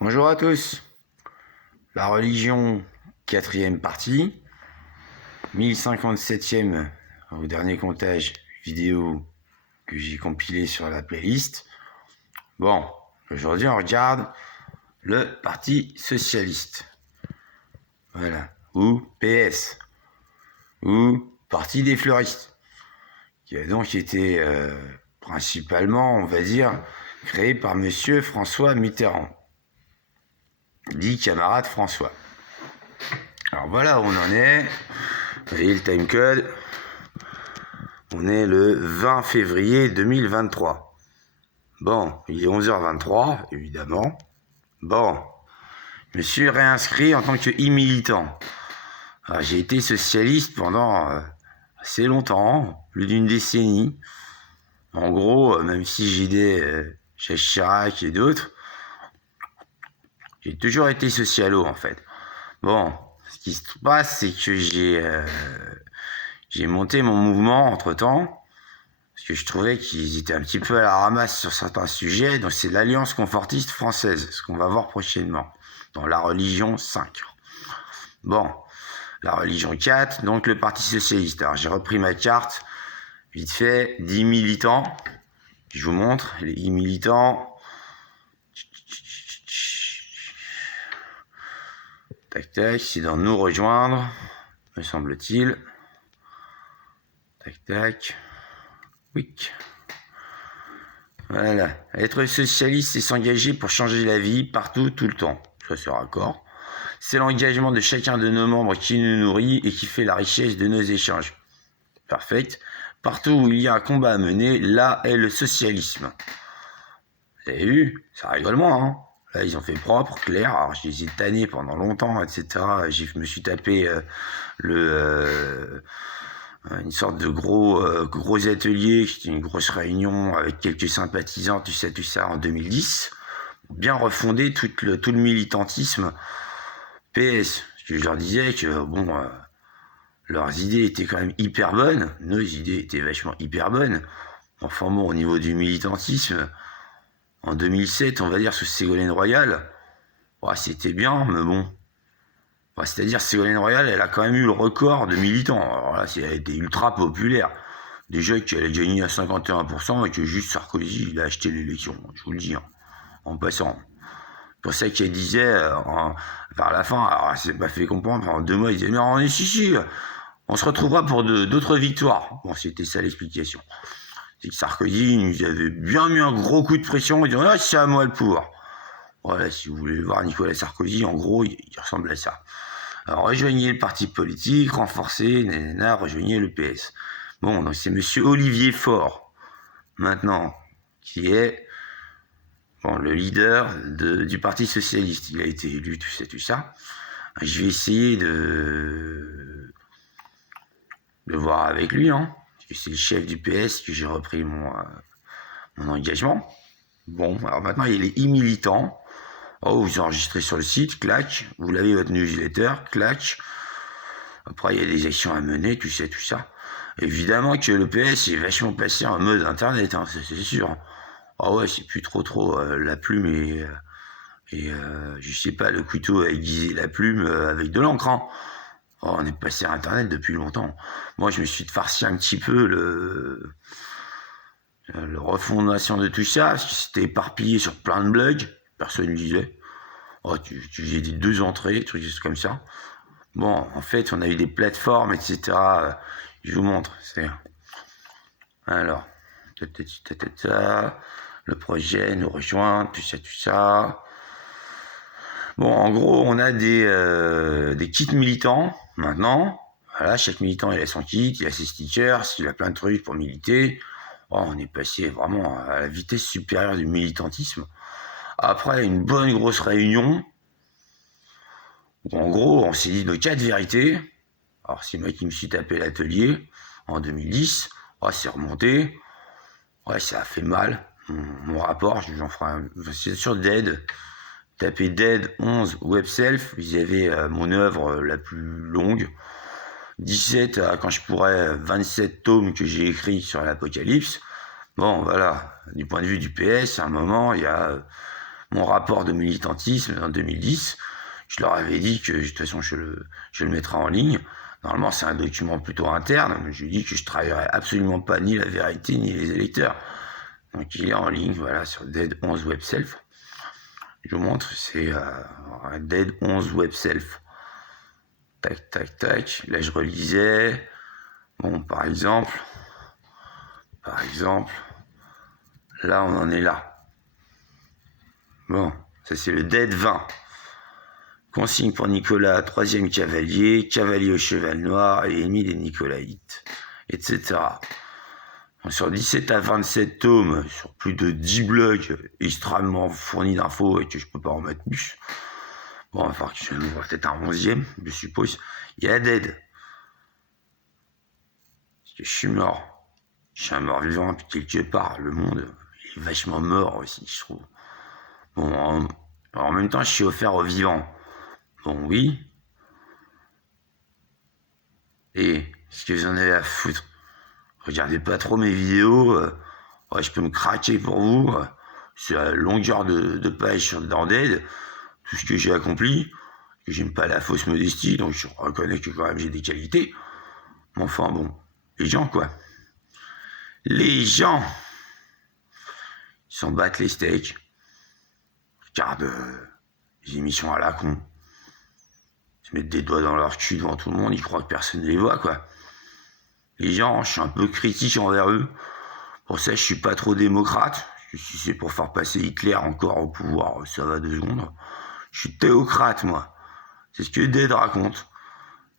Bonjour à tous. La religion, quatrième partie, 1057e au dernier comptage vidéo que j'ai compilé sur la playlist. Bon, aujourd'hui on regarde le Parti Socialiste. Voilà, ou PS, ou Parti des Fleuristes, qui a donc été principalement, on va dire, créé par monsieur François Mitterrand, dit camarade François. Alors voilà où on en est. Vous voyez le timecode. On est le 20 février 2023. Bon, il est 11h23, évidemment. Bon, je me suis réinscrit en tant que e-militant. Alors, j'ai été socialiste pendant assez longtemps, plus d'une décennie. En gros, même si j'aidais Jacques Chirac et d'autres, j'ai toujours été socialo en fait. Bon, ce qui se passe, c'est que j'ai monté mon mouvement entre-temps, parce que je trouvais qu'ils étaient un petit peu à la ramasse sur certains sujets. Donc c'est l'Alliance confortiste française, ce qu'on va voir prochainement, dans la religion 5. Bon, la religion 4, donc le Parti Socialiste. Alors j'ai repris ma carte, vite fait, 10 militants. Je vous montre, les 10 militants. Tac tac, c'est dans nous rejoindre, me semble-t-il. Tac tac. Oui. Voilà. Être socialiste, c'est s'engager pour changer la vie, partout, tout le temps. Ça, c'est raccord. C'est l'engagement de chacun de nos membres qui nous nourrit et qui fait la richesse de nos échanges. Parfait. Partout où il y a un combat à mener, là est le socialisme. Vous avez vu? Ça rigole moins, hein? Là, ils ont fait propre, clair. Alors, je les ai tannés pendant longtemps, etc. Je me suis tapé une sorte de gros atelier, qui était une grosse réunion avec quelques sympathisants, tout ça, en 2010. Bien refonder tout le militantisme PS. Parce que je leur disais que, bon, leurs idées étaient quand même hyper bonnes. Nos idées étaient vachement hyper bonnes. Enfin bon, au niveau du militantisme, en 2007, on va dire, sous Ségolène Royal, ouais, c'était bien, mais bon. Enfin, c'est-à-dire, Ségolène Royal, elle a quand même eu le record de militants. Alors là, elle a été ultra populaire. Déjà qu'elle a gagné à 51% et que juste Sarkozy, il a acheté l'élection. Je vous le dis, hein, en passant. C'est pour ça qu'elle disait, vers la fin, alors elle s'est pas fait comprendre, pendant 2 mois, il disait, non, si, on se retrouvera pour d'autres victoires. Bon, c'était ça l'explication. C'est que Sarkozy nous avait bien mis un gros coup de pression, il disait, ah, c'est à moi le pouvoir. Voilà, si vous voulez voir Nicolas Sarkozy, en gros, il ressemble à ça. Alors, rejoignez le parti politique, renforcez, rejoignez le PS. Bon, donc c'est monsieur Olivier Faure, maintenant, qui est le leader du Parti Socialiste. Il a été élu, tout ça. Je vais essayer de voir avec lui, hein, parce que c'est le chef du PS que j'ai repris mon engagement. Bon, alors maintenant, il est e-militant. Oh, vous enregistrez sur le site, clac. Vous l'avez votre newsletter, clac. Après, il y a des actions à mener, tout ça. Évidemment que le PS est vachement passé en mode internet, hein, c'est sûr. Ah ouais, c'est plus trop la plume et je sais pas, le couteau à aiguiser la plume avec de l'encre, hein. Oh, on est passé à internet depuis longtemps. Moi, je me suis farci un petit peu le refondation de tout ça, parce que c'était éparpillé sur plein de blogs, personne ne lisait. Oh, tu faisais des 2 entrées, trucs comme ça. Bon, en fait, on a eu des plateformes, etc. Je vous montre. Alors, le projet nous rejoint, tout ça. Bon, en gros, on a des kits militants maintenant. Voilà, chaque militant il a son kit, il a ses stickers, il a plein de trucs pour militer. Oh, on est passé vraiment à la vitesse supérieure du militantisme. Après une bonne grosse réunion, en gros, on s'est dit nos 4 vérités. Alors, c'est moi qui me suis tapé l'atelier en 2010. Oh, c'est remonté. Ouais, ça a fait mal. Mon rapport, j'en ferai c'est sur Dead. Tapez Dead 11 Web Self. Vous avez mon œuvre la plus longue. 17 quand je pourrais, 27 tomes que j'ai écrits sur l'Apocalypse. Bon, voilà. Du point de vue du PS, à un moment, il y a mon rapport de militantisme en 2010. Je leur avais dit que de toute façon je le mettrai en ligne. Normalement c'est un document plutôt interne, mais je lui ai dit que je travaillerai absolument pas ni la vérité ni les électeurs. Donc il est en ligne, voilà, sur Dead 11 Web Self. Je vous montre, c'est Dead 11 Web Self. Tac, tac, tac. Là je relisais. Bon, par exemple, là on en est là. Bon, ça c'est le Dead 20. Consigne pour Nicolas, 3e cavalier, cavalier au cheval noir et ennemi des Nicolaïtes, etc. Bon, sur 17 à 27 tomes, sur plus de 10 blogs extrêmement fournis d'infos et que je peux pas en mettre plus. Bon, il va falloir que je ouvre peut-être un 11e, je suppose. Il y a Dead. Parce que je suis mort. Je suis un mort vivant, puis quelque part, le monde est vachement mort aussi, je trouve. Bon, en même temps, je suis offert aux vivants. Bon, oui. Et ce que vous en avez à foutre, regardez pas trop mes vidéos. Ouais, je peux me craquer pour vous. C'est la longueur de page sur Dead, tout ce que j'ai accompli, que j'aime pas la fausse modestie, donc je reconnais que quand même j'ai des qualités. Mais enfin bon, les gens quoi. Les gens, ils s'en battent les steaks. Regardent les émissions à la con. Ils se mettent des doigts dans leur cul devant tout le monde, ils croient que personne ne les voit, quoi. Les gens, je suis un peu critique envers eux. Pour ça, je suis pas trop démocrate. Si c'est pour faire passer Hitler encore au pouvoir, ça va 2 secondes. Je suis théocrate, moi. C'est ce que Dead raconte.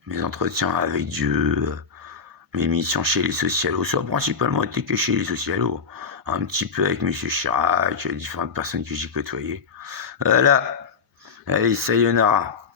Mes entretiens avec Dieu, mes missions chez les socialos, ça a principalement été que chez les socialos. Un petit peu avec M. Chirac, différentes personnes que j'ai côtoyées. Voilà. Allez, sayonara.